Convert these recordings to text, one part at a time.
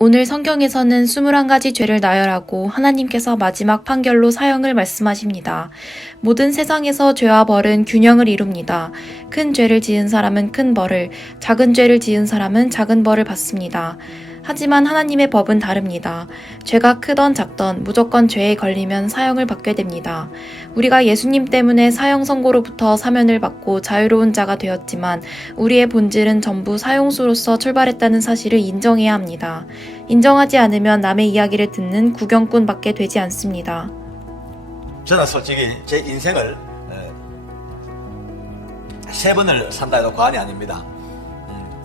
오늘 성경에서는 21가지 죄를 나열하고 하나님께서 마지막 판결로 사형을 말씀하십니다. 모든 세상에서 죄와 벌은 균형을 이룹니다. 큰 죄를 지은 사람은 큰 벌을, 작은 죄를 지은 사람은 작은 벌을 받습니다. 하지만 하나님의 법은 다릅니다. 죄가 크던 작던 무조건 죄에 걸리면 사형을 받게 됩니다. 우리가 예수님 때문에 사형 선고로부터 사면을 받고 자유로운 자가 되었지만 우리의 본질은 전부 사형수로서 출발했다는 사실을 인정해야 합니다. 인정하지 않으면 남의 이야기를 듣는 구경꾼밖에 되지 않습니다. 저는 솔직히 제 인생을 3번을 산다 해도 과언이 아닙니다.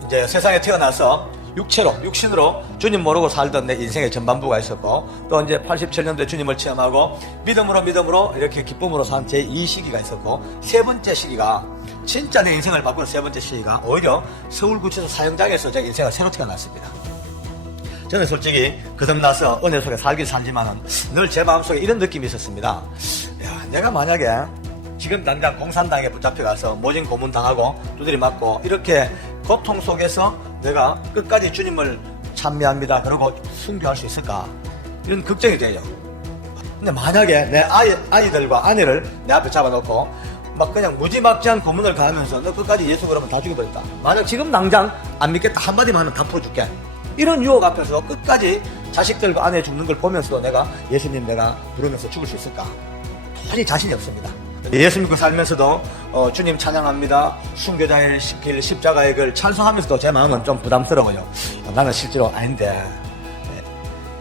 이제 세상에 태어나서 육신으로 주님 모르고 살던 내 인생의 전반부가 있었고, 또 이제 87년도에 주님을 체험하고 믿음으로 이렇게 기쁨으로 산 제 이 시기가 있었고, 3번째 시기가 진짜 내 인생을 바꾸는 3번째 시기가 오히려 서울구치소 사형장에서 제 인생을 새로 태어났습니다. 저는 솔직히 거듭나서 은혜 속에 살긴 살지만은 늘 제 마음속에 이런 느낌이 있었습니다. 야, 내가 만약에 지금 당장 공산당에 붙잡혀가서 모진 고문당하고 두드리 맞고 이렇게 고통 속에서 내가 끝까지 주님을 찬미합니다 그러고 순교할 수 있을까, 이런 걱정이 돼요. 근데 만약에 내 아이들과 아내를 내 앞에 잡아놓고 막 그냥 무지막지한 고문을 가하면서 너 끝까지 예수 그러면 다 죽여버렸다, 만약 지금 당장 안 믿겠다 한마디만 하면 다 풀어줄게, 이런 유혹 앞에서 끝까지 자식들과 아내 죽는 걸 보면서도 내가 예수님 내가 부르면서 죽을 수 있을까, 도저히 자신이 없습니다. 예수 믿고 살면서도 주님 찬양합니다, 순교자의 길 십자가의 길 찬송하면서도 제 마음은 좀 부담스러워요. 나는 실제로 아닌데.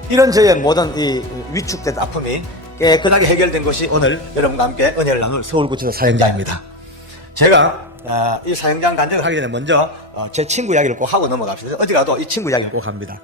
이런 저의 모든 이 위축된 아픔이 깨끗하게 해결된 것이 오늘 여러분과 함께 은혜를 나눌 서울구치소 사형장입니다. 제가 이 사형장 간증을 하기 전에 먼저 제 친구 이야기를 꼭 하고 넘어갑시다. 어디 가도 이 친구 이야기를 꼭 합니다.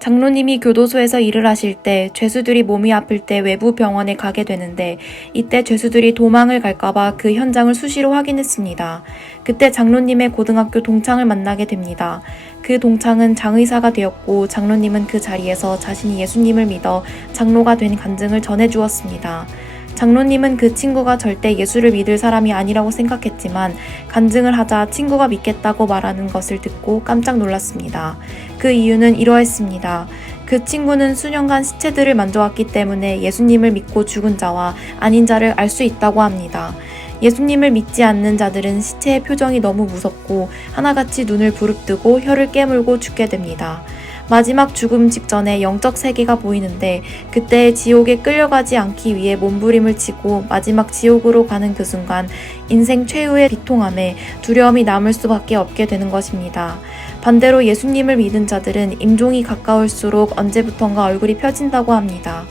장로님이 교도소에서 일을 하실 때 죄수들이 몸이 아플 때 외부 병원에 가게 되는데 이때 죄수들이 도망을 갈까봐 그 현장을 수시로 확인했습니다. 그때 장로님의 고등학교 동창을 만나게 됩니다. 그 동창은 장의사가 되었고 장로님은 그 자리에서 자신이 예수님을 믿어 장로가 된 간증을 전해주었습니다. 장로님은 그 친구가 절대 예수를 믿을 사람이 아니라고 생각했지만 간증을 하자 친구가 믿겠다고 말하는 것을 듣고 깜짝 놀랐습니다. 그 이유는 이러했습니다. 그 친구는 수년간 시체들을 만져왔기 때문에 예수님을 믿고 죽은 자와 아닌 자를 알 수 있다고 합니다. 예수님을 믿지 않는 자들은 시체의 표정이 너무 무섭고 하나같이 눈을 부릅뜨고 혀를 깨물고 죽게 됩니다. 마지막 죽음 직전에 영적 세계가 보이는데 그때 지옥에 끌려가지 않기 위해 몸부림을 치고 마지막 지옥으로 가는 그 순간 인생 최후의 비통함에 두려움이 남을 수밖에 없게 되는 것입니다. 반대로 예수님을 믿은 자들은 임종이 가까울수록 언제부턴가 얼굴이 펴진다고 합니다.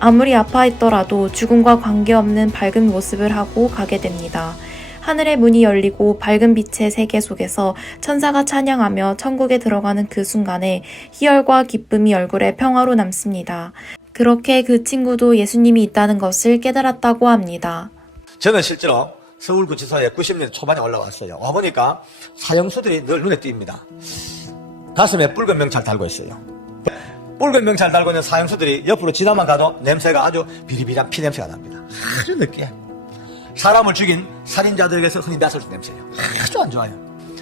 아무리 아파했더라도 죽음과 관계없는 밝은 모습을 하고 가게 됩니다. 하늘의 문이 열리고 밝은 빛의 세계 속에서 천사가 찬양하며 천국에 들어가는 그 순간에 희열과 기쁨이 얼굴에 평화로 남습니다. 그렇게 그 친구도 예수님이 있다는 것을 깨달았다고 합니다. 저는 실제로 서울구치소에 90년대 초반에 올라왔어요. 와보니까 사형수들이 늘 눈에 띕니다. 가슴에 붉은 명찰 달고 있어요. 붉은 명찰 달고 있는 사형수들이 옆으로 지나만 가도 냄새가 아주 비리비리한 피 냄새가 납니다. 아주 느끼해. 사람을 죽인 살인자들에게서 흔히 났을 때 냄새예요. 아주 안 좋아요.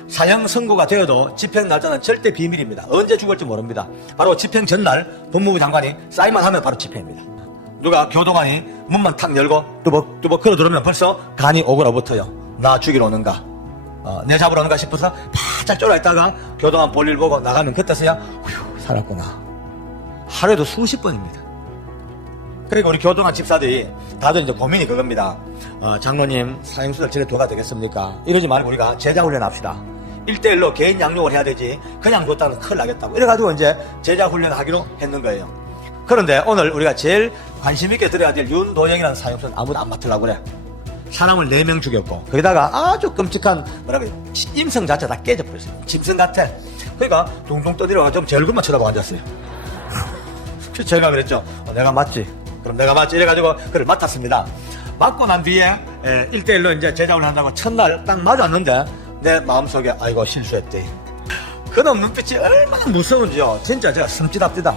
사형 선고가 되어도 집행 날짜는 절대 비밀입니다. 언제 죽을지 모릅니다. 바로 집행 전날 법무부 장관이 사인만 하면 바로 집행입니다. 누가 교도관이 문만 탁 열고 뚜벅뚜벅 걸어 들어오면 벌써 간이 오그라붙어요. 나 죽이러 오는가, 내 잡으러 오는가 싶어서 바짝 쫄아있다가 교도관 볼일 보고 나가면 그때서야 휴 살았구나. 하루에도 수십 번입니다. 그리고 우리 교도관 집사들이 다들 이제 고민이 그겁니다. 장로님 사형수들 저래 도가 되겠습니까? 이러지 말고 우리가 제자훈련 합시다. 1대1로 개인 양육을 해야 되지 그냥 뒀다는 큰일 나겠다고 이래가지고 이제 제자훈련 하기로 했는 거예요. 그런데 오늘 우리가 제일 관심 있게 들어야 될 윤도영이라는 사형수는 아무도 안 맡으려고 그래. 사람을 4명 죽였고 거기다가 아주 끔찍한 임성 자체 다 깨져버렸어요. 짐승 같아. 그러니까 둥둥 떠들어가 좀 제 얼굴만 쳐다보고 앉았어요. 그래서 제가 그랬죠. 내가 맞지? 그럼 내가 맞지? 이래가지고 그걸 맡았습니다. 맡고 난 뒤에 1대1로 이제 제자훈련 한다고 첫날 딱 맞았는데 내 마음속에 아이고 실수했대. 그놈 눈빛이 얼마나 무서운지요. 진짜 제가 섬찟합디다.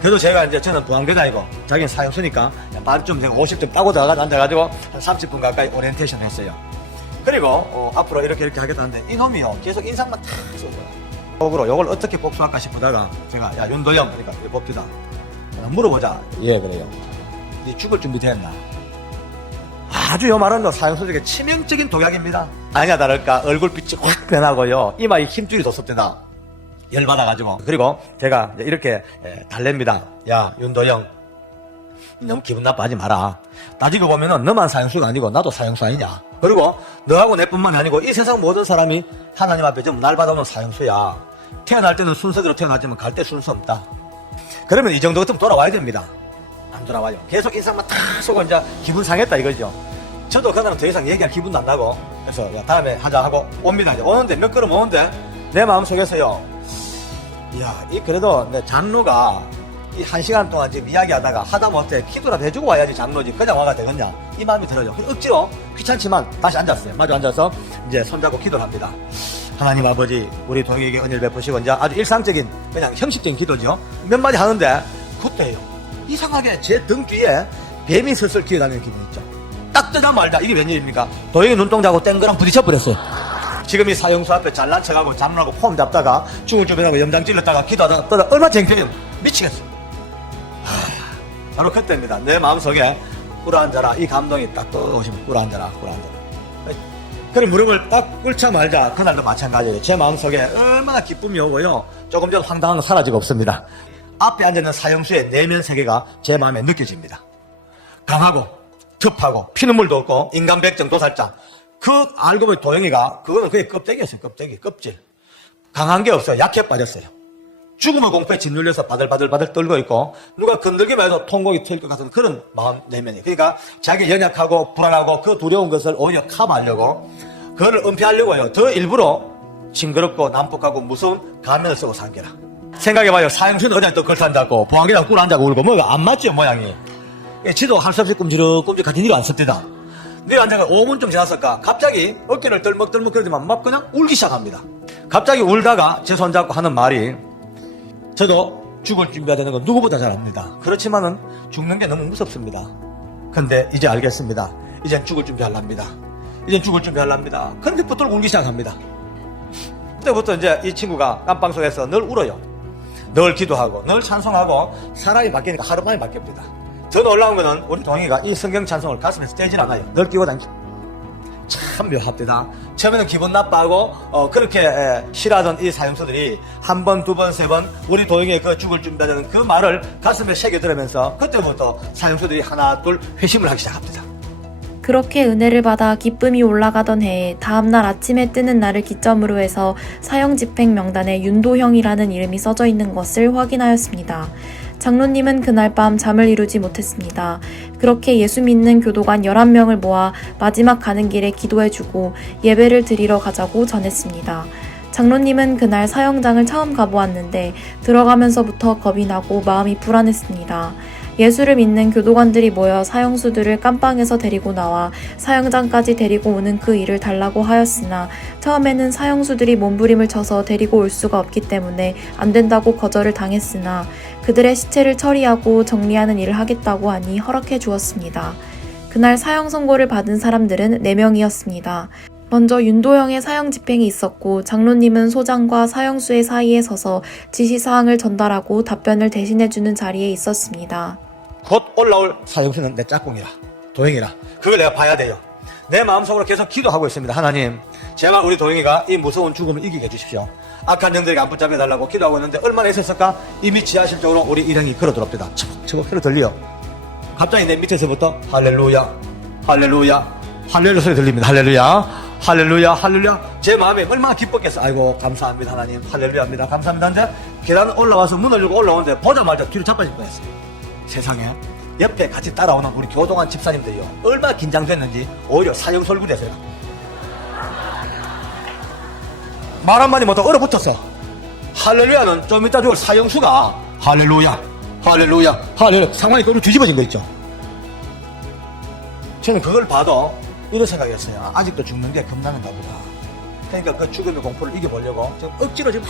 그래도 제가 이제 저는 부항대장이고 자기는 사형수니까 반쯤 되고 50점 따고 들어가서 앉아가지고 한 30분 가까이 오리엔테이션 했어요. 그리고 앞으로 이렇게 하겠다는데 이놈이요 계속 인상만 탁 쏘고 요걸 어떻게 복수할까 싶다가 제가 야 윤도영 그러니까 이거 봅시다. 물어보자. 예 그래요. 네 죽을 준비 됐나? 아주 요 말은 사형수에게 치명적인 독약입니다. 아니야 다를까 얼굴빛이 확 변하고요. 이마에 힘줄이 돋섭니다. 열받아가지고. 그리고 제가 이렇게 달랩니다. 야 윤도영 너무 기분 나빠하지 마라. 따지고 보면은 너만 사형수가 아니고 나도 사형수 아니냐. 그리고 너하고 내뿐만이 아니고 이 세상 모든 사람이 하나님 앞에 좀 날 받아오는 사형수야. 태어날 때는 순서대로 태어났지만 갈 때 순서 없다. 그러면 이 정도 같으면 돌아와야 됩니다. 안 돌아와요. 계속 인상만 탁 쏘고 이제 기분 상했다 이거죠. 저도 그날은 더 이상 얘기할 기분도 안 나고 그래서 야, 다음에 하자 하고 옵니다. 이제 오는데 몇 걸음 오는데 내 마음속에서요. 이야 이 그래도 내 장로가 이 1시간 동안 지금 이야기하다가 하다못해 기도라도 해주고 와야지 장로지 그냥 와가 되겠냐 이 마음이 들어요. 억지로 귀찮지만 다시 앉았어요. 마주 앉아서 이제 손잡고 기도를 합니다. 하나님 아버지 우리 동익에게 은혜를 베푸시고 이제 아주 일상적인 그냥 형식적인 기도죠. 몇 마디 하는데 그때요 이상하게 제 등 뒤에 뱀이 슬슬 기어다니는 기분이 있죠. 딱 뜨자 말자 이게 웬일입니까? 도영이 눈동자하고 땡그랑 부딪혀 버렸어요. 지금 이 사형수 앞에 잘난 척하고 장난하고 폼 잡다가 죽을 준비하고 염장 찔렀다가 기도하다가 떠다 얼마나 창피해요. 미치겠어. 바로 그때입니다. 내 마음속에 꿇어앉아라 이 감동이 딱 떠오시면 꿇어앉아라 꿇어앉아라. 그럼 무릎을 딱 꿇자 말자 그날도 마찬가지예요. 제 마음속에 얼마나 기쁨이 오고요. 조금 전 황당한 건 사라지고 없습니다. 앞에 앉아있는 사형수의 내면 세계가 제 마음에 느껴집니다. 강하고 습하고 피눈물도 없고 인간백정 도살자. 그 알고 보니 도영이가 그거는 그게 껍데기였어요. 껍질. 강한 게 없어요. 약해 빠졌어요. 죽음의 공포에 짓눌려서 바들바들 떨고 있고 누가 건들기만 해도 통곡이 튈 것 같은 그런 마음 내면이. 그러니까 자기 연약하고 불안하고 그 두려운 것을 오히려 커버하려고 그걸 은폐하려고요. 더 일부러 징그럽고 난폭하고 무서운 가면을 쓰고 산 게라. 생각해봐요. 사형수는 어제 또 걸터앉았고 보안계장 꿇어 앉아고 울고 뭐가 안 맞죠 모양이. 지도 할 수 없이 끔지럭끔지럭 같은 일이 안 섭니다. 늘 앉아가 5분쯤 지났을까 갑자기 어깨를 떨먹떨먹 그러지만 막 그냥 울기 시작합니다. 갑자기 울다가 제 손잡고 하는 말이 저도 죽을 준비가 되는 건 누구보다 잘 압니다. 그렇지만은 죽는 게 너무 무섭습니다. 근데 이제 알겠습니다. 이젠 죽을 준비하랍니다. 근데 붙들고 울기 시작합니다. 그때부터 이제 이 친구가 깜방 속에서 늘 울어요. 늘 기도하고 늘 찬송하고 사람이 바뀌니까 하루만에 바뀝니다. 더 놀라운 거는 우리 동희가 이 성경 찬송을 가슴에서 떼질 않아요. 늘 끼고 다니죠. 참 묘합니다. 처음에는 기분 나빠하고 그렇게 싫어하던 이 사형수들이 한 번, 두 번, 세 번 우리 도영이의 그 죽을 준비하는 그 말을 가슴에 새겨들으면서 그때부터 사형수들이 하나 둘 회심을 하기 시작합니다. 그렇게 은혜를 받아 기쁨이 올라가던 해에 다음날 아침에 뜨는 날을 기점으로 해서 사형 집행 명단에 윤도형이라는 이름이 써져 있는 것을 확인하였습니다. 장로님은 그날 밤 잠을 이루지 못했습니다. 그렇게 예수 믿는 교도관 11명을 모아 마지막 가는 길에 기도해주고 예배를 드리러 가자고 전했습니다. 장로님은 그날 사형장을 처음 가보았는데 들어가면서부터 겁이 나고 마음이 불안했습니다. 예수를 믿는 교도관들이 모여 사형수들을 깜빵에서 데리고 나와 사형장까지 데리고 오는 그 일을 달라고 하였으나 처음에는 사형수들이 몸부림을 쳐서 데리고 올 수가 없기 때문에 안 된다고 거절을 당했으나 그들의 시체를 처리하고 정리하는 일을 하겠다고 하니 허락해 주었습니다. 그날 사형 선고를 받은 사람들은 4명이었습니다. 먼저 윤도형의 사형 집행이 있었고 장로님은 소장과 사형수의 사이에 서서 지시사항을 전달하고 답변을 대신해주는 자리에 있었습니다. 곧 올라올 사형수는 내 짝꿍이라 도영이라 그걸 내가 봐야 돼요. 내 마음속으로 계속 기도하고 있습니다. 하나님 제발 우리 도영이가 이 무서운 죽음을 이기게 해주십시오. 악한 영들에게 안 붙잡혀 달라고 기도하고 있는데 얼마나 있었을까. 이미 지하실적으로 우리 일행이 걸어 들어옵니다. 저거 걸어 들려. 갑자기 내 밑에서부터 할렐루야 소리 들립니다. 할렐루야. 제 마음에 얼마나 기뻤겠어. 아이고 감사합니다 하나님. 할렐루야입니다. 감사합니다. 이제 계단 올라와서 문을 열고 올라오는데 보자마자 뒤로 자빠질 뻔했어요. 세상에 옆에 같이 따라오는 우리 교동한 집사님들이요 얼마나 긴장됐는지 오히려 사형수 얼굴이 됐어요. 말 한마디 못하고 얼어붙었어. 할렐루야는 좀 이따 죽을 사형수가 할렐루야 상황이 또로 뒤집어진 거 있죠. 저는 그걸 봐도 이런 생각이었어요. 아직도 죽는 게 겁나는가 보다. 그러니까 그 죽음의 공포를 이겨보려고 지금 억지로 지금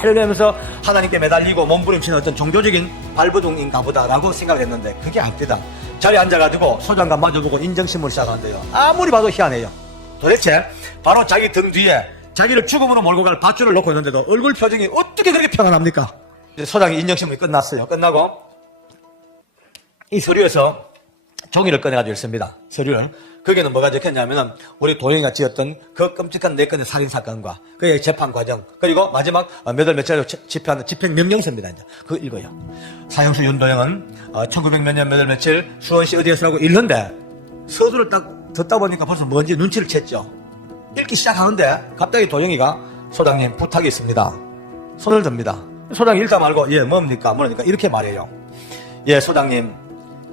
할렐루야 하면서 하나님께 매달리고 몸부림치는 어떤 종교적인 발버둥인가 보다라고 생각했는데 그게 아닙니다. 자리에 앉아가지고 소장관 마주보고 인정신문을 시작하는데요. 아무리 봐도 희한해요. 도대체 바로 자기 등 뒤에 자기를 죽음으로 몰고 갈 밧줄을 놓고 있는데도 얼굴 표정이 어떻게 그렇게 평안합니까? 이제 소장이 인정신문이 끝났어요. 끝나고 이 서류에서 종이를 꺼내가지고 읽습니다. 서류를. 거기에는 뭐가 적혔냐면은 우리 도영이가 지었던 그 끔찍한 4건의 살인사건과 그의 재판 과정, 그리고 마지막 몇 월 며칠로 집행하는 집행명령서입니다. 이제 그거 읽어요. 사형수 윤도영은 1900 몇 년 몇 월 며칠 수원시 어디에서라고 읽는데 서두를 딱 듣다 보니까 벌써 뭔지 눈치를 챘죠. 읽기 시작하는데 갑자기 도영이가 소장님 부탁이 있습니다. 손을 듭니다. 소장이 읽다 말고 예 뭡니까? 뭐니까 이렇게 말해요. 예 소장님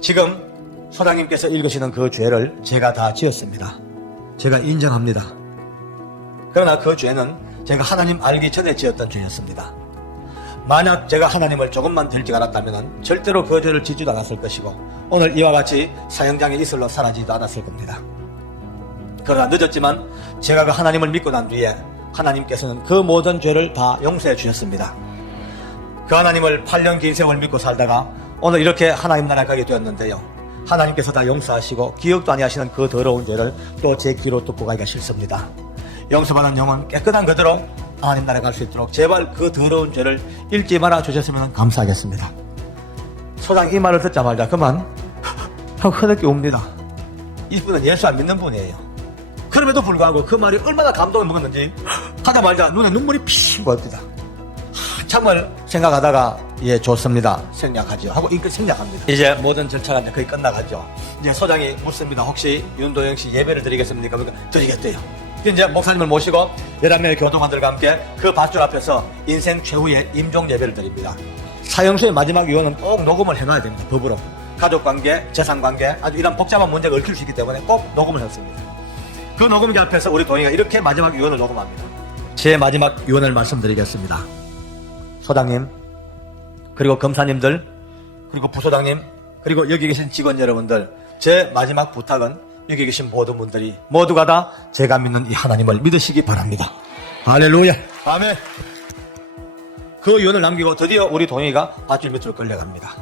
지금 소장님께서 읽으시는 그 죄를 제가 다 지었습니다. 제가 인정합니다. 그러나 그 죄는 제가 하나님 알기 전에 지었던 죄였습니다. 만약 제가 하나님을 조금만 더 일찍 알았다면 절대로 그 죄를 짓지도 않았을 것이고 오늘 이와 같이 사형장에 이슬러 사라지지도 않았을 겁니다. 그러나 늦었지만 제가 그 하나님을 믿고 난 뒤에 하나님께서는 그 모든 죄를 다 용서해 주셨습니다. 그 하나님을 8년 긴 세월 믿고 살다가 오늘 이렇게 하나님 나라에 가게 되었는데요. 하나님께서 다 용서하시고 기억도 아니하시는 그 더러운 죄를 또 제 귀로 듣고 가기가 싫습니다. 용서받은 영혼 깨끗한 그대로 하나님 나라에 갈 수 있도록 제발 그 더러운 죄를 읽지 말아 주셨으면 감사하겠습니다. 소장이 이 말을 듣자마자 그만 하고 흐느끼 옵니다. 이분은 예수 안 믿는 분이에요. 그럼에도 불구하고 그 말이 얼마나 감동을 먹었는지 하자마자 눈에 눈물이 핑 보입니다. 한참을 생각하다가 예 좋습니다 생략하죠 하고 이렇게 생략합니다. 이제 모든 절차가 이제 거의 끝나가죠. 이제 소장이 묻습니다. 혹시 윤도영 씨 예배를 드리겠습니까? 그러니까 드리겠대요. 이제 목사님을 모시고 11명의 교도관들과 함께 그 밧줄 앞에서 인생 최후의 임종 예배를 드립니다. 사형수의 마지막 유언은 꼭 녹음을 해놔야 됩니다. 법으로 가족관계, 재산관계 아주 이런 복잡한 문제가 얽힐 수 있기 때문에 꼭 녹음을 했습니다. 그 녹음기 앞에서 우리 도영이가 이렇게 마지막 유언을 녹음합니다. 제 마지막 유언을 말씀드리겠습니다. 소장님, 그리고 검사님들, 그리고 부소장님, 그리고 여기 계신 직원 여러분들, 제 마지막 부탁은 여기 계신 모든 분들이 모두가 다 제가 믿는 이 하나님을 믿으시기 바랍니다. 할렐루야. 아멘. 그 유언을 남기고 드디어 우리 동영이가 밧줄 밑으로 끌려갑니다.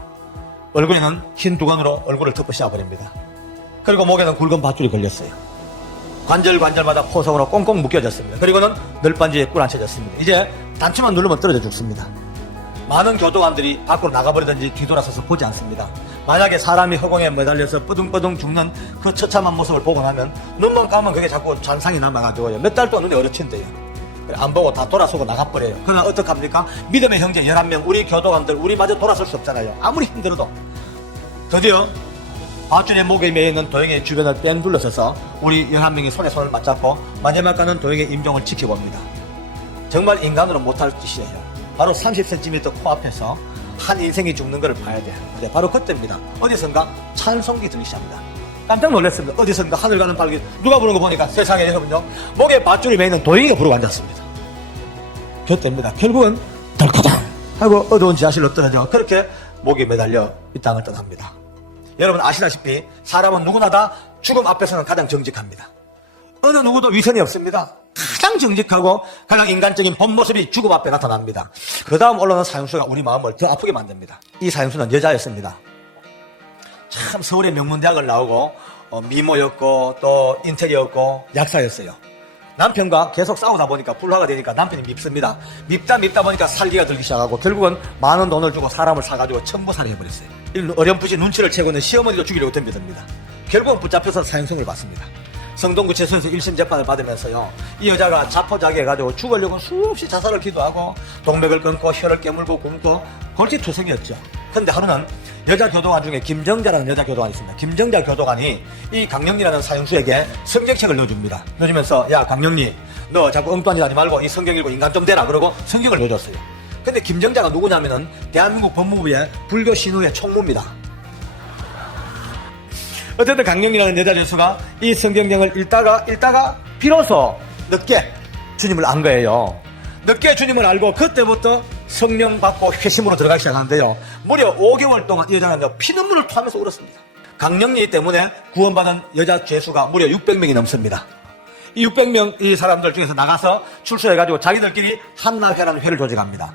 얼굴에는 흰 두건으로 얼굴을 덮어 씌워버립니다. 그리고 목에는 굵은 밧줄이 걸렸어요. 관절마다 포석으로 꽁꽁 묶여졌습니다. 그리고는 널빤지에 꿇안쳐졌습니다. 이제 단추만 누르면 떨어져 죽습니다. 많은 교도관들이 밖으로 나가버리든지 뒤돌아서서 보지 않습니다. 만약에 사람이 허공에 매달려서 뿌둥뿌둥 죽는 그 처참한 모습을 보고 나면 눈만 감으면 그게 자꾸 잔상이 남아가지고요. 몇 달 동안 눈에 어르친대요. 안 보고 다 돌아서고 나가버려요. 그러나 어떡합니까? 믿음의 형제 11명, 우리 교도관들, 우리마저 돌아설 수 없잖아요. 아무리 힘들어도. 드디어 밧줄의 목에 매이는 도영의 주변을 뺑 둘러서서 우리 11명이 손에 손을 맞잡고 마지막 가는 도영의 임종을 지켜봅니다. 정말 인간으로 못할 짓이에요. 바로 30cm 코앞에서 한 인생이 죽는 것을 봐야 돼요. 네, 바로 그때입니다. 어디선가 찬송기 들리기 시작합니다. 깜짝 놀랐습니다. 어디선가 하늘 가는 발기 누가 부르는 거 보니까 세상에 여러분요 목에 밧줄이 매이는 도영이가 부르고 앉았습니다. 그때입니다. 결국은 덜커덩 하고 어두운 지하실로 떨어져 그렇게 목에 매달려 이 땅을 떠납니다. 여러분 아시다시피 사람은 누구나 다 죽음 앞에서는 가장 정직합니다. 어느 누구도 위선이 없습니다. 가장 정직하고 가장 인간적인 본 모습이 죽음 앞에 나타납니다. 그 다음 올라오는 사형수가 우리 마음을 더 아프게 만듭니다. 이 사형수는 여자였습니다. 참 서울의 명문대학을 나오고 미모였고 또 인테리어였고 약사였어요. 남편과 계속 싸우다 보니까 불화가 되니까 남편이 밉습니다. 밉다 보니까 살기가 들기 시작하고 결국은 많은 돈을 주고 사람을 사가지고 천부살이 해버렸어요. 어렴풋이 눈치를 채고 있는 시어머니도 죽이려고 덤벼듭니다. 결국은 붙잡혀서 사형성을 받습니다. 성동구치소에서 1심 재판을 받으면서요 이 여자가 자포자기해가지고 죽으려고 수없이 자살을 기도하고 동맥을 끊고 혀를 깨물고 굶고 골치투성이었죠. 그런데 하루는 여자 교도관 중에 김정자라는 여자 교도관이 있습니다. 김정자 교도관이 이 강령리라는 사형수에게 성경책을 넣어줍니다. 넣어주면서 야 강령리 너 자꾸 엉뚱한 짓 하지 말고 이 성경 읽고 인간 좀 되라 그러고 성경을 넣어줬어요. 근데 김정자가 누구냐면은 대한민국 법무부의 불교 신우의 총무입니다. 어쨌든 강령이라는 여자 죄수가 이 성경경을 읽다가 비로소 늦게 주님을 안 거예요. 늦게 주님을 알고 그때부터 성령 받고 회심으로 들어가기 시작하는데요. 무려 5개월 동안 이 여자는 피눈물을 토하면서 울었습니다. 강령리 때문에 구원받은 여자 죄수가 무려 600명이 넘습니다. 이 600명 이 사람들 중에서 나가서 출소해가지고 자기들끼리 한나회라는 회를 조직합니다.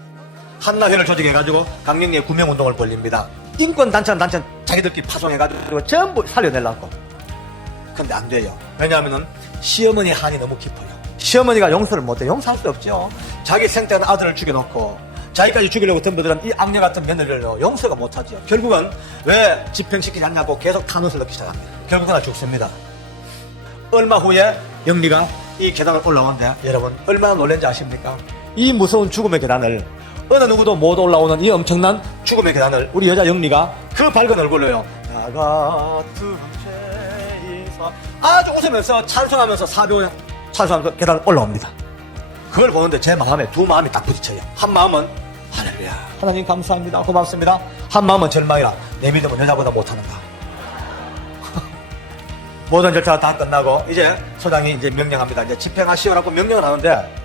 한나회를 조직해가지고 강령리의 구명운동을 벌립니다. 인권단체는 자기들끼리 파송해가지고 전부 살려내려고. 근데 안 돼요. 왜냐하면 시어머니 한이 너무 깊어요. 시어머니가 용서를 못해. 용서할 수 없죠. 자기 생때는 아들을 죽여놓고 자기까지 죽이려고 덤벼드는 이 악녀 같은 며느리를 용서가 못하죠. 결국은 왜 집행시키지 않냐고 계속 탄원을 넣기 시작합니다. 결국은 죽습니다. 얼마 후에 영리가 이 계단을 올라오는데 여러분 얼마나 놀란지 아십니까? 이 무서운 죽음의 계단을 어느 누구도 못 올라오는 이 엄청난 죽음의 계단을 우리 여자 영리가 그 밝은 얼굴로요 나 같은 죄에서 아주 웃으면서 찬송하면서 사교 찬송하면서 계단을 올라옵니다. 그걸 보는데 제 마음에 두 마음이 딱 부딪혀요. 한 마음은 할렐루야 하나님 감사합니다 고맙습니다. 한 마음은 절망이라 내 믿음은 여자보다 못하는가. 모든 절차가 다 끝나고 이제 소장이 이제 명령합니다. 이제 집행하시오라고 명령을 하는데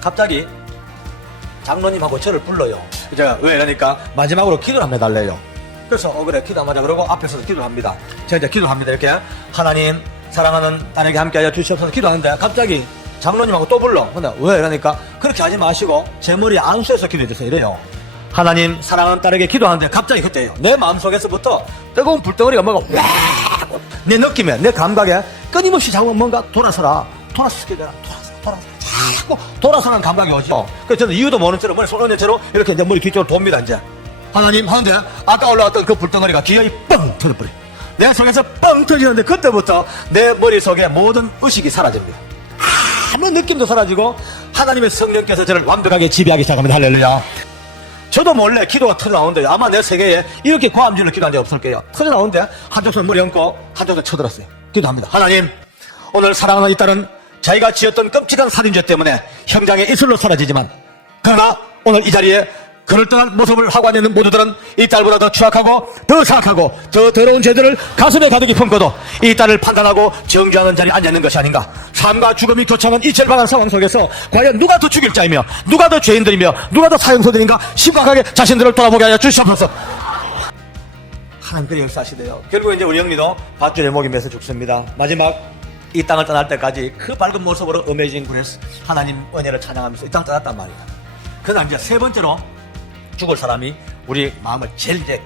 갑자기 장로님하고 저를 불러요. 이제 왜 이러니까 마지막으로 기도를 한번 해달래요. 그래서 그래 기도하자 그러고 앞에서도 기도를 합니다. 제가 이제 기도를 합니다. 이렇게 하나님 사랑하는 딸에게 함께하여 주시옵소서 기도하는데 갑자기 장로님하고 또 불러. 근데 왜 이러니까 그렇게 하지 마시고 제 머리에 안수해서 기도해 주세요. 이래요. 하나님 사랑하는 딸에게 기도하는데 갑자기 그때요. 내 마음속에서부터 뜨거운 불덩어리가 뭐가 확 내 느낌에 내 감각에 끊임없이 자꾸 뭔가 돌아서라 돌아서게 되라 돌아서 자꾸 돌아서는 감각이 오죠. 그래서 저는 이유도 모르는 채로 머리 쏠려는 채로 이렇게 이제 머리 뒤쪽으로 돕니다. 이제 하나님 하는데 아까 올라왔던 그 불덩어리가 기어이 뻥 터져버려. 내 속에서 뻥 터지는데 그때부터 내 머릿속에 모든 의식이 사라집니다. 아무 느낌도 사라지고 하나님의 성령께서 저를 완벽하게 지배하기 시작합니다. 할렐루야. 저도 몰래 기도가 터져나오는데 아마 내 세계에 이렇게 고함질로 기도한 적 없을 거예요. 터져나오는데 한쪽 손 머리 얹고 한쪽 손 쳐들었어요. 기도합니다. 하나님 오늘 사랑하는 이 딸은 자기가 지었던 끔찍한 살인죄 때문에 형장의 이슬로 사라지지만 그러나 오늘 이 자리에 그럴듯한 모습을 하고 앉는 모두들은 이 딸보다 더 추악하고 더 사악하고 더 더러운 죄들을 가슴에 가득히 품고도 이 딸을 판단하고 정죄하는 자리에 앉아있는 것이 아닌가. 삶과 죽음이 교차하는 이 절박한 상황 속에서 과연 누가 더 죽일 자이며 누가 더 죄인들이며 누가 더 사형소들인가 심각하게 자신들을 돌아보게 하여 주시옵소서. 하나님께서 역사하시대요. 결국 이제 우리 영리도 밧줄에 목이 매서 죽습니다. 마지막 이 땅을 떠날 때까지 그 밝은 모습으로 어메이징 그레이스 하나님 은혜를 찬양하면서 이 땅 떠났단 말이에요. 그다음 이제 세 번째로 죽을 사람이 우리 마음을 제일 이제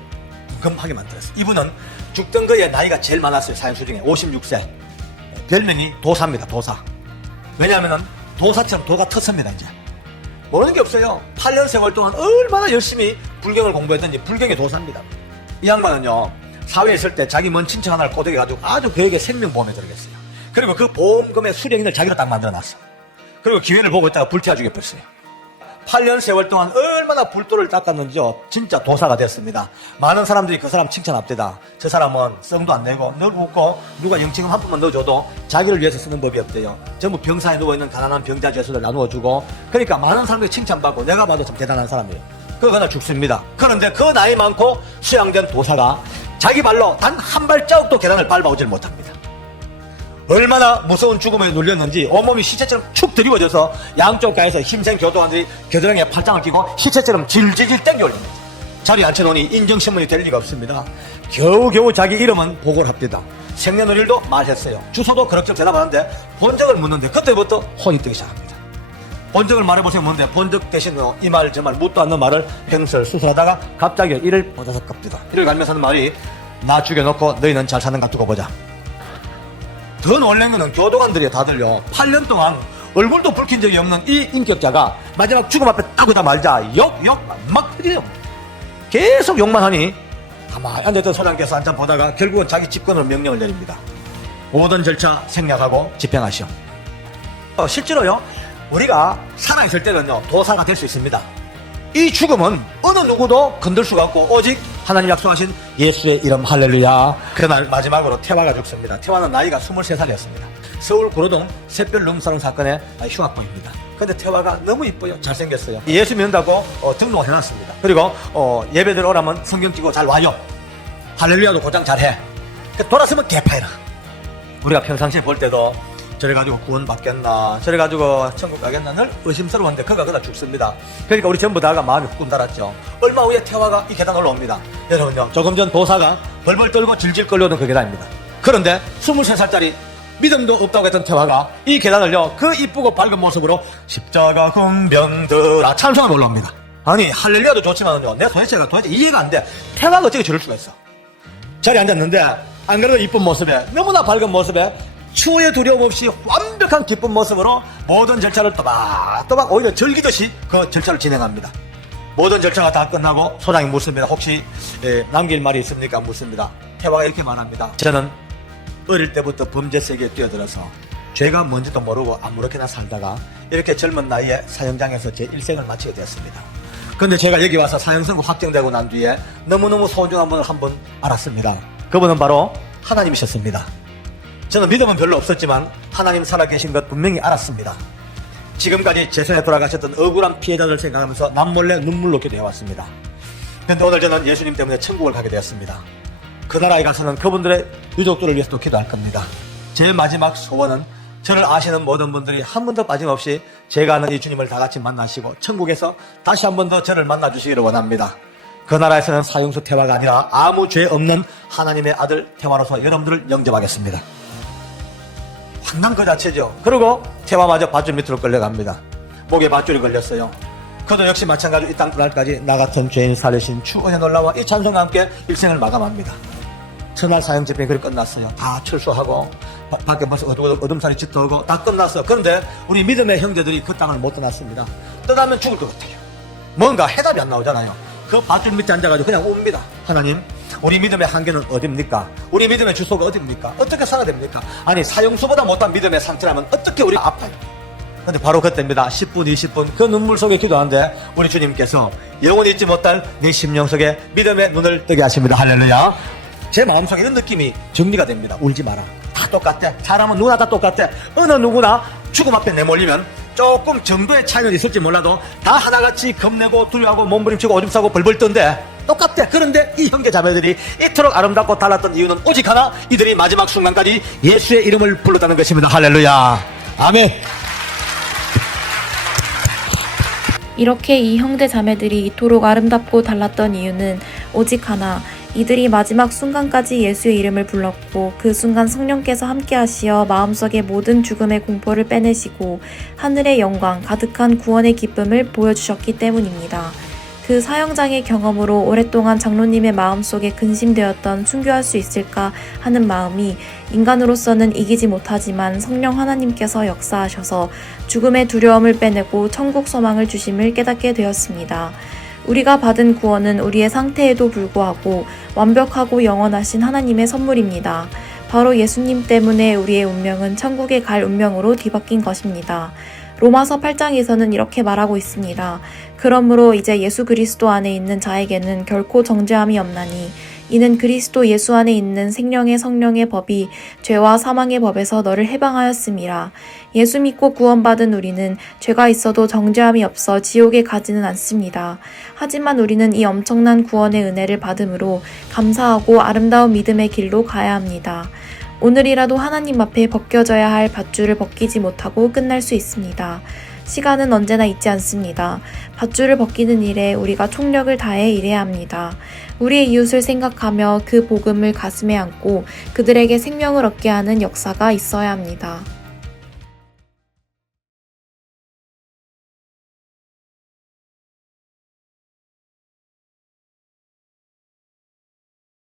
금하게 만들었어요. 이분은 죽던 그의 나이가 제일 많았어요. 사형수 중에 56세. 별명이 도사입니다. 도사. 왜냐하면 도사처럼 도가 텄습니다. 이제 모르는 게 없어요. 8년 세월 동안 얼마나 열심히 불경을 공부했던지 불경의 도사입니다. 이 양반은요 사회에 있을 때 자기 먼 친척 하나를 꼬드겨가지고 아주 그에게 생명보험에 들어갔어요. 그리고 그 보험금의 수령인을 자기가 딱 만들어놨어. 그리고 기회를 보고 있다가 불태워 죽여버렸어요. 8년 세월 동안 얼마나 불도를 닦았는지요. 진짜 도사가 됐습니다. 많은 사람들이 그 사람 칭찬합니다. 저 사람은 썽도 안 내고 늘 웃고 누가 영치금 한 푼만 넣어줘도 자기를 위해서 쓰는 법이 없대요. 전부 병사에 누워있는 가난한 병자 죄수들 나누어주고 그러니까 많은 사람들이 칭찬받고 내가 봐도 참 대단한 사람이에요. 그러나 죽습니다. 그런데 그 나이 많고 수양된 도사가 자기 발로 단 한 발자국도 계단을 밟아오질 못합니다. 얼마나 무서운 죽음에 눌렸는지 온몸이 시체처럼 축 드리워져서 양쪽 가에서 힘센 교도관들이 겨드랑이에 팔짱을 끼고 시체처럼 질질질 땡겨 올립니다. 자리에 앉혀놓으니 인정신문이 될 리가 없습니다. 겨우겨우 자기 이름은 보고를 합니다. 생년월일도 말했어요. 주소도 그럭저럭 대답하는데 본적을 묻는데 그때부터 혼이 뜨기 시작합니다. 본적을 말해보세요. 뭔데 본적 대신 이 말 저 말 묻도 않는 말을 횡설수설하다가 갑자기 이를 받아서 깝니다. 이를 갈면서 하는 말이 나 죽여놓고 너희는 잘 사는가 두고 보자. 더 놀란 거는 교도관들이 다들요 8년 동안 얼굴도 붉힌 적이 없는 이 인격자가 마지막 죽음 앞에 딱 오다 말자 막 터지네요. 계속 욕만 하니 가만히 앉았던 소장께서 한참 보다가 결국은 자기 집권으로 명령을 내립니다. 모든 절차 생략하고 집행하시오. 실제로요 우리가 살아있을 때는요 도사가 될 수 있습니다. 이 죽음은 어느 누구도 건들 수가 없고 오직 하나님 약속하신 예수의 이름 할렐루야. 그날 마지막으로 태화가 죽습니다. 태화는 나이가 23살이었습니다. 서울 구로동 샛별 룸사롱 사건의 흉악범입니다. 근데 태화가 너무 이뻐요. 잘생겼어요. 예수 믿는다고 등록을 해놨습니다. 그리고 예배들 오라면 성경 끼고 잘 와요. 할렐루야도 고장 잘해. 돌아서면 개파이라. 우리가 평상시에 볼 때도 저래가지고 구원 받겠나 저래가지고 천국 가겠나 늘 의심스러웠는데 그가 그다 죽습니다. 그러니까 우리 전부 다가 마음이 후끈 달았죠. 얼마 후에 태화가 이 계단 올라옵니다. 여러분요 조금 전 도사가 벌벌 떨고 질질 끌려오던 그 계단입니다. 그런데 23살짜리 믿음도 없다고 했던 태화가 이 계단을요 그 이쁘고 밝은 모습으로 십자가 금병들아 찬송하며 올라옵니다. 아니 할렐루야도 좋지만요 내 도대체 이해가 안 돼. 태화가 어떻게 저럴 수가 있어. 자리에 앉았는데 안 그래도 이쁜 모습에 너무나 밝은 모습에 추후에 두려움 없이 완벽한 기쁜 모습으로 모든 절차를 또박또박 오히려 즐기듯이 그 절차를 진행합니다. 모든 절차가 다 끝나고 소장이 묻습니다. 혹시 남길 말이 있습니까? 묻습니다. 태화가 이렇게 말합니다. 저는 어릴 때부터 범죄 세계에 뛰어들어서 죄가 뭔지도 모르고 아무렇게나 살다가 이렇게 젊은 나이에 사형장에서 제 일생을 마치게 되었습니다. 그런데 제가 여기 와서 사형 선고 확정되고 난 뒤에 너무너무 소중한 분을 한 분 알았습니다. 그분은 바로 하나님이셨습니다. 저는 믿음은 별로 없었지만 하나님 살아계신 것 분명히 알았습니다. 지금까지 제 손에 돌아가셨던 억울한 피해자들 생각하면서 남몰래 눈물 놓게 되어왔습니다. 그런데 오늘 저는 예수님 때문에 천국을 가게 되었습니다. 그 나라에 가서는 그분들의 유족들을 위해서도 기도할 겁니다. 제 마지막 소원은 저를 아시는 모든 분들이 한 번도 빠짐없이 제가 아는 이 주님을 다 같이 만나시고 천국에서 다시 한 번 더 저를 만나주시기를 원합니다. 그 나라에서는 사형수 태화가 아니라 아무 죄 없는 하나님의 아들 태화로서 여러분들을 영접하겠습니다. 황당 그 자체죠. 그리고 태화마저 밧줄 밑으로 끌려갑니다. 목에 밧줄이 걸렸어요. 그도 역시 마찬가지로 이 땅 그날까지 나 같은 죄인 살리신 주 은혜 놀라와 이 찬송과 함께 일생을 마감합니다. 첫날 사형 집행이 그리 끝났어요. 다 철수하고 밖에 벌써 어둠살이 짙어오고 다 끝났어요. 그런데 우리 믿음의 형제들이 그 땅을 못 떠났습니다. 떠나면 죽을 것 같아요. 뭔가 해답이 안 나오잖아요. 그 밧줄 밑에 앉아가지고 그냥 옵니다. 하나님, 우리 믿음의 한계는 어딥니까? 우리 믿음의 주소가 어딥니까? 어떻게 살아야 됩니까? 아니 사형수보다 못한 믿음의 상태라면 어떻게 우리가 아파요? 근데 바로 그때입니다. 10분, 20분 그 눈물 속에 기도하는데 우리 주님께서 영원히 잊지 못할 네 심령 속에 믿음의 눈을 뜨게 하십니다. 할렐루야. 제 마음속에 이런 느낌이 정리가 됩니다. 울지 마라. 다 똑같아. 사람은 누구나 다 똑같아. 어느 누구나 죽음 앞에 내몰리면 조금 정도의 차이는 있을지 몰라도 다 하나같이 겁내고 두려워하고 몸부림치고 오줌 싸고 벌벌 떤데 똑같아. 그런데 이 형제 자매들이 이토록 아름답고 달랐던 이유는 오직 하나, 이들이 마지막 순간까지 예수의 이름을 불렀다는 것입니다. 할렐루야. 아멘. 이렇게 이 형제 자매들이 이토록 아름답고 달랐던 이유는 오직 하나, 이들이 마지막 순간까지 예수의 이름을 불렀고 그 순간 성령께서 함께 하시어 마음속의 모든 죽음의 공포를 빼내시고 하늘의 영광, 가득한 구원의 기쁨을 보여주셨기 때문입니다. 그 사형장의 경험으로 오랫동안 장로님의 마음속에 근심되었던 순교할 수 있을까 하는 마음이 인간으로서는 이기지 못하지만 성령 하나님께서 역사하셔서 죽음의 두려움을 빼내고 천국 소망을 주심을 깨닫게 되었습니다. 우리가 받은 구원은 우리의 상태에도 불구하고 완벽하고 영원하신 하나님의 선물입니다. 바로 예수님 때문에 우리의 운명은 천국에 갈 운명으로 뒤바뀐 것입니다. 로마서 8장에서는 이렇게 말하고 있습니다. 그러므로 이제 예수 그리스도 안에 있는 자에게는 결코 정죄함이 없나니 이는 그리스도 예수 안에 있는 생명의 성령의 법이 죄와 사망의 법에서 너를 해방하였음이라. 예수 믿고 구원받은 우리는 죄가 있어도 정죄함이 없어 지옥에 가지는 않습니다. 하지만 우리는 이 엄청난 구원의 은혜를 받음으로 감사하고 아름다운 믿음의 길로 가야 합니다. 오늘이라도 하나님 앞에 벗겨져야 할 밧줄을 벗기지 못하고 끝날 수 있습니다. 시간은 언제나 있지 않습니다. 밧줄을 벗기는 일에 우리가 총력을 다해 일해야 합니다. 우리의 이웃을 생각하며 그 복음을 가슴에 안고 그들에게 생명을 얻게 하는 역사가 있어야 합니다.